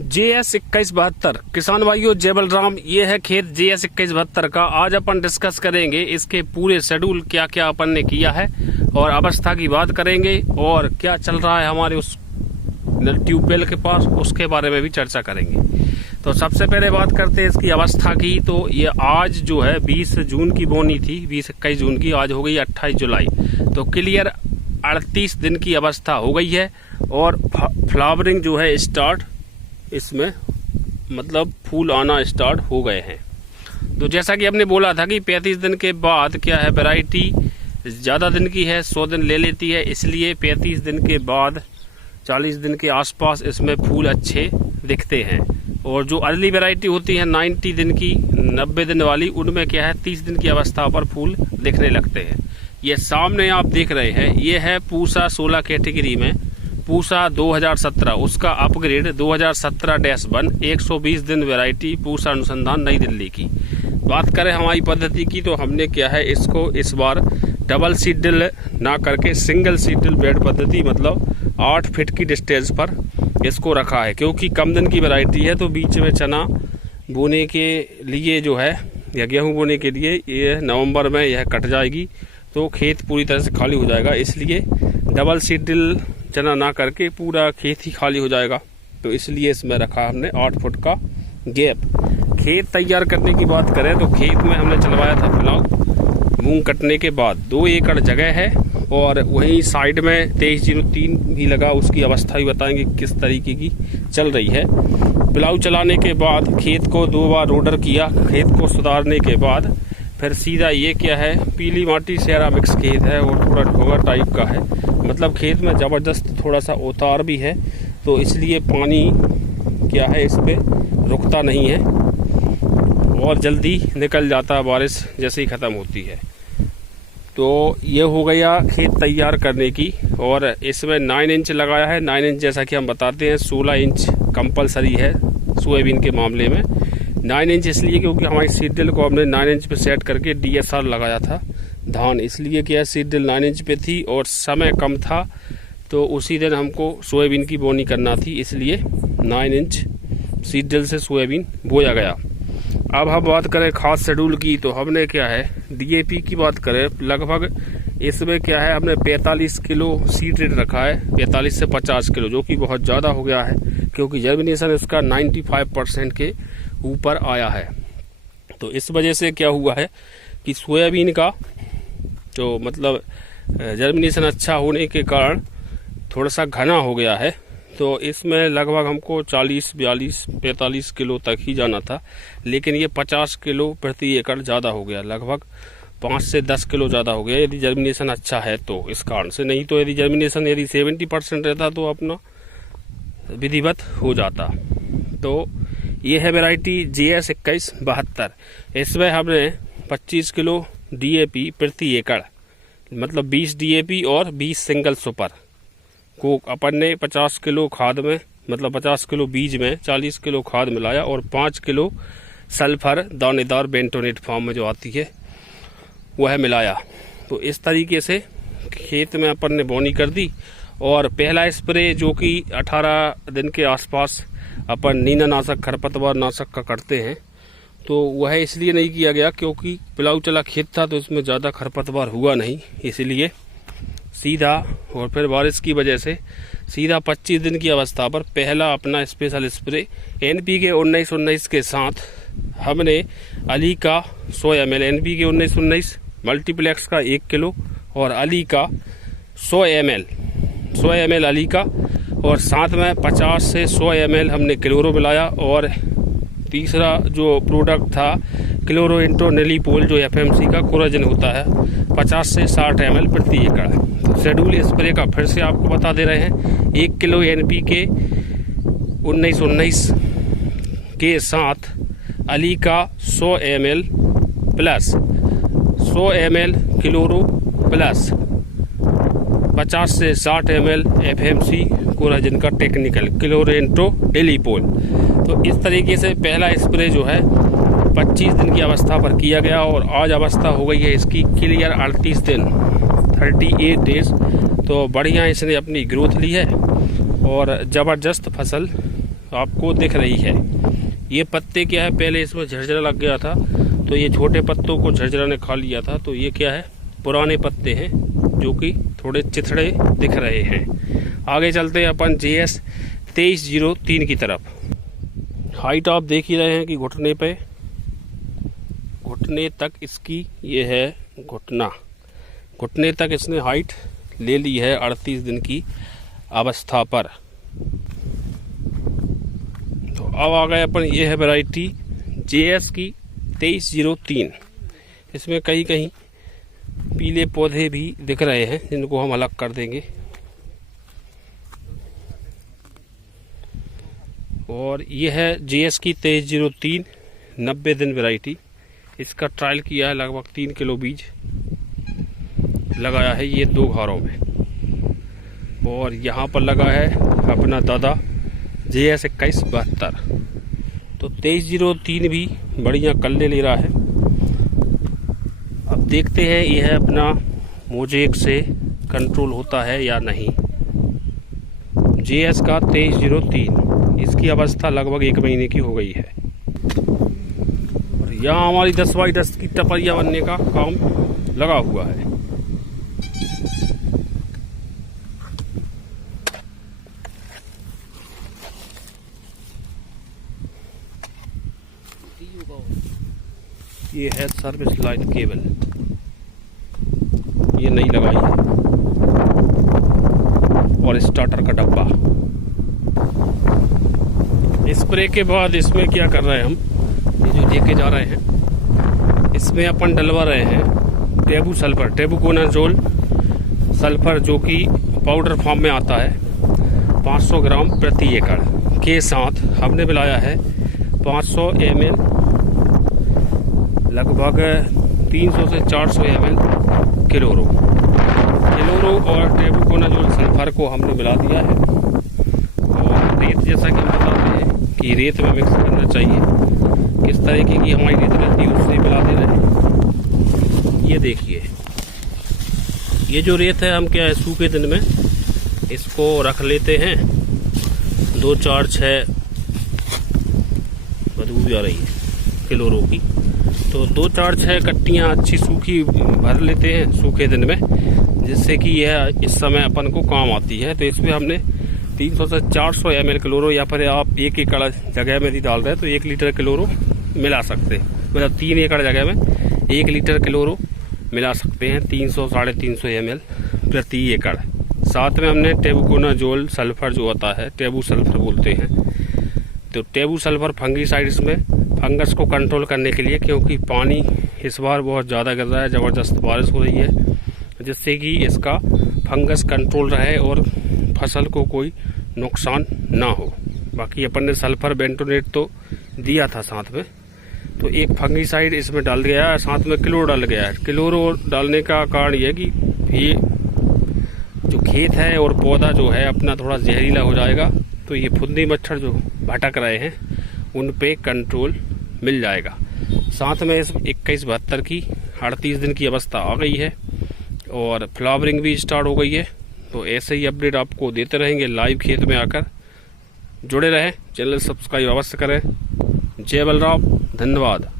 JS 2172 किसान भाइयों जय बलराम, ये है खेत JS 2172 का। आज अपन डिस्कस करेंगे इसके पूरे शेड्यूल, क्या क्या अपन ने किया है और अवस्था की बात करेंगे और क्या चल रहा है हमारे उस ट्यूबवेल के पास, उसके बारे में भी चर्चा करेंगे। तो सबसे पहले बात करते हैं इसकी अवस्था की। तो ये आज जो है 20 जून की बोनी थी, 20-21 जून की, आज हो गई 28 जुलाई। तो क्लियर 38 दिन की अवस्था हो गई है और फ्लावरिंग जो है स्टार्ट, इसमें मतलब फूल आना स्टार्ट हो गए हैं। तो जैसा कि हमने बोला था कि 35 दिन के बाद क्या है, वैरायटी ज़्यादा दिन की है, 100 दिन ले लेती है, इसलिए 35 दिन के बाद 40 दिन के आसपास इसमें फूल अच्छे दिखते हैं। और जो अर्ली वैरायटी होती है 90 दिन की, 90 दिन वाली, उनमें क्या है 30 दिन की अवस्था पर फूल दिखने लगते हैं। ये सामने आप देख रहे हैं, ये है पूसा 16 कैटेगरी में पूसा 2017, उसका अपग्रेड 2017-1 120 दिन वैरायटी पूसा अनुसंधान नई दिल्ली की। बात करें हमारी पद्धति की, तो हमने क्या है इसको इस बार डबल सीड ड्रिल ना करके सिंगल सीड ड्रिल बेड पद्धति, मतलब 8 फीट की डिस्टेंस पर इसको रखा है, क्योंकि कम दिन की वैरायटी है। तो बीच में चना बोने के लिए जो है या गेहूं बोने के लिए ये नवंबर में यह कट जाएगी, तो खेत पूरी तरह से खाली हो जाएगा। इसलिए डबल सीड ड्रिल चना ना करके पूरा खेत ही खाली हो जाएगा, तो इसलिए इसमें रखा हमने 8 फुट का गैप। खेत तैयार करने की बात करें तो खेत में हमने चलवाया था प्लाव मूंग कटने के बाद। 2 एकड़ जगह है और वहीं साइड में 2303 भी लगा, उसकी अवस्था भी बताएंगे किस तरीके की चल रही है। प्लाव चलाने के बाद खेत को 2 बार रोडर किया, खेत को सुधारने के बाद फिर सीधा ये क्या है पीली माटी सेरा मिक्स खेत है और थोड़ा ढोगा टाइप का है, मतलब खेत में ज़बरदस्त थोड़ा सा उतार भी है, तो इसलिए पानी क्या है इस पे रुकता नहीं है और जल्दी निकल जाता है बारिश जैसे ही ख़त्म होती है। तो ये हो गया खेत तैयार करने की। और इसमें 9 इंच लगाया है। 9 इंच जैसा कि हम बताते हैं 16 इंच कंपलसरी है सोयाबीन के मामले में। 9 इंच इसलिए क्योंकि हमारी सीड ड्रिल को हमने 9 इंच पे सेट करके DSR लगाया था धान, इसलिए क्या सीड ड्रिल 9 इंच पे थी और समय कम था, तो उसी दिन हमको सोयाबीन की बोनी करना थी, इसलिए 9 इंच सीड ड्रिल से सोयाबीन बोया गया। अब हम बात करें खास शेड्यूल की, तो हमने क्या है DAP की बात करें, लगभग इसमें क्या है हमने 45 किलो सीड रेट रखा है, 45 से 50 किलो, जो कि बहुत ज़्यादा हो गया है क्योंकि जर्मिनेशन इसका 95% के ऊपर आया है। तो इस वजह से क्या हुआ है कि सोयाबीन का जो मतलब जर्मिनेशन अच्छा होने के कारण थोड़ा सा घना हो गया है। तो इसमें लगभग हमको 40, 42, 45 किलो तक ही जाना था, लेकिन ये 50 किलो प्रति एकड़ ज़्यादा हो गया, लगभग 5 से 10 किलो ज़्यादा हो गया यदि जर्मिनेशन अच्छा है तो, इस कारण से। नहीं तो यदि जर्मिनेशन 70% रहता तो अपना विधिवत हो जाता। तो ये है वैरायटी JS 2172। इसमें हमने 25 किलो DAP प्रति एकड़, मतलब 20 DAP और 20 सिंगल सुपर को अपन ने 50 किलो खाद में, मतलब 50 किलो बीज में 40 किलो खाद मिलाया और 5 किलो सल्फर दानेदार बेंटोनेट फॉर्म में जो आती है वह मिलाया। तो इस तरीके से खेत में अपन ने बोनी कर दी। और पहला स्प्रे जो कि 18 दिन के आसपास अपन नीनानाशक खरपतवार नाशक का करते हैं, तो वह इसलिए नहीं किया गया क्योंकि प्लाव चला खेत था, तो इसमें ज़्यादा खरपतवार हुआ नहीं, इसलिए सीधा, और फिर बारिश की वजह से सीधा 25 दिन की अवस्था पर पहला अपना स्पेशल स्प्रे NPK 19-19 के साथ हमने अली का 100 ml, NPK 19-19 मल्टीप्लेक्स का 1 किलो और अली का 100 ml अली का, और साथ में 50 से 100 ml हमने क्लोरो मिलाया। और तीसरा जो प्रोडक्ट था क्लोरो इंटोनेलीपोल, जो FMC का कोराजन होता है, 50 से 60 ml प्रति एकड़। तो शेड्यूल स्प्रे का फिर से आपको बता दे रहे हैं। 1 किलो NPK 19-19 के साथ अली का 100 ml plus 100 ml chloro plus 50 से 60 ml FMC कोराजन का टेक्निकल क्लोरेंटोडेलीपोल। तो इस तरीके से पहला स्प्रे जो है 25 दिन की अवस्था पर किया गया और आज अवस्था हो गई है इसकी क्लियर 38 दिन, 38 डेज। तो बढ़िया इसने अपनी ग्रोथ ली है और ज़बरदस्त फसल आपको दिख रही है। ये पत्ते क्या है, पहले इसमें झरझरा लग गया था तो ये छोटे पत्तों को झरझरा ने खा लिया था। तो ये क्या है, पुराने पत्ते हैं जो कि थोड़े चिथड़े दिख रहे हैं। आगे चलते हैं अपन JS 2303 की तरफ। हाइट आप देख ही रहे हैं कि घुटने तक इसकी ये है घुटने तक इसने हाइट ले ली है 38 दिन की अवस्था पर। तो अब आ गए अपन, ये है वैरायटी JS की 2303। इसमें कहीं कहीं पीले पौधे भी दिख रहे हैं जिनको हम अलग कर देंगे। और ये है JS की 2303 90 दिन वैरायटी। इसका ट्रायल किया है, लगभग 3 किलो बीज लगाया है ये 2 घरों में। और यहाँ पर लगा है अपना दादा JS 2172। तो 2303 भी बढ़िया कल्ले ले रहा है। अब देखते हैं यह है अपना मोजेक से कंट्रोल होता है या नहीं। JS का 2303, इसकी अवस्था लगभग 1 महीने की हो गई है। और यहाँ हमारी 10x10 की टपरिया बनने का काम लगा हुआ है। ये है सर्विस लाइन केबल, ये नहीं लगाई है। और स्टार्टर का डब्बा। स्प्रे के बाद इसमें क्या कर रहे हैं हम, ये जो लेके जा रहे हैं इसमें अपन डलवा रहे हैं टेबू सल्फर, टेबुकोनाजोल सल्फर, जो कि पाउडर फॉर्म में आता है 500 ग्राम प्रति एकड़ के साथ हमने मिलाया है 500 ml, लगभग 300 से 400 ml क्लोरो और टेबुकोनाजोल सल्फर को हमने मिला दिया है। और रेत, जैसा कि हम बताते हैं कि रेत में मिक्स करना चाहिए, किस तरीके की हमारी रेत रहती है उससे मिला दे रहे हैं। ये देखिए, ये जो रेत है हम क्या है, सूखे दिन में इसको रख लेते हैं 2 4 6, बदबू भी आ रही है क्लोरो की, तो 2 4 6 कट्टियाँ अच्छी सूखी भर लेते हैं सूखे दिन में, जिससे कि यह इस समय अपन को काम आती है। तो इसमें हमने 300 से 400 ml क्लोरो, या फिर आप 1 एकड़ जगह में भी डाल रहे हैं तो 1 लीटर क्लोरो मिला सकते हैं। मतलब 3 एकड़ जगह में 1 लीटर क्लोरो मिला सकते हैं, 300 350 ml प्रति एकड़। साथ में हमने टेबुकोनाजोल सल्फर जो होता है, टेबू सल्फर बोलते हैं, तो टेबू सल्फर फंगीसाइड इसमें फंगस को कंट्रोल करने के लिए, क्योंकि पानी इस बार बहुत ज़्यादा गिर रहा है, ज़बरदस्त बारिश हो रही है, जिससे कि इसका फंगस कंट्रोल रहे और फसल को कोई नुकसान ना हो। बाकी अपन ने सल्फर बेंटोनेट तो दिया था साथ में, तो एक फंगीसाइड इसमें डाल गया है, साथ में क्लोरो डाल गया है। क्लोरो डालने का कारण यह कि ये जो खेत है और पौधा जो है अपना थोड़ा जहरीला हो जाएगा, तो ये फुंदी मच्छर जो भटक रहे हैं उन पे कंट्रोल मिल जाएगा। साथ में इस 2172 की 38 दिन की अवस्था आ गई है और फ्लावरिंग भी स्टार्ट हो गई है। तो ऐसे ही अपडेट आपको देते रहेंगे लाइव खेत में आकर। जुड़े रहें, चैनल सब्सक्राइब अवश्य करें। जय बलराम, धन्यवाद।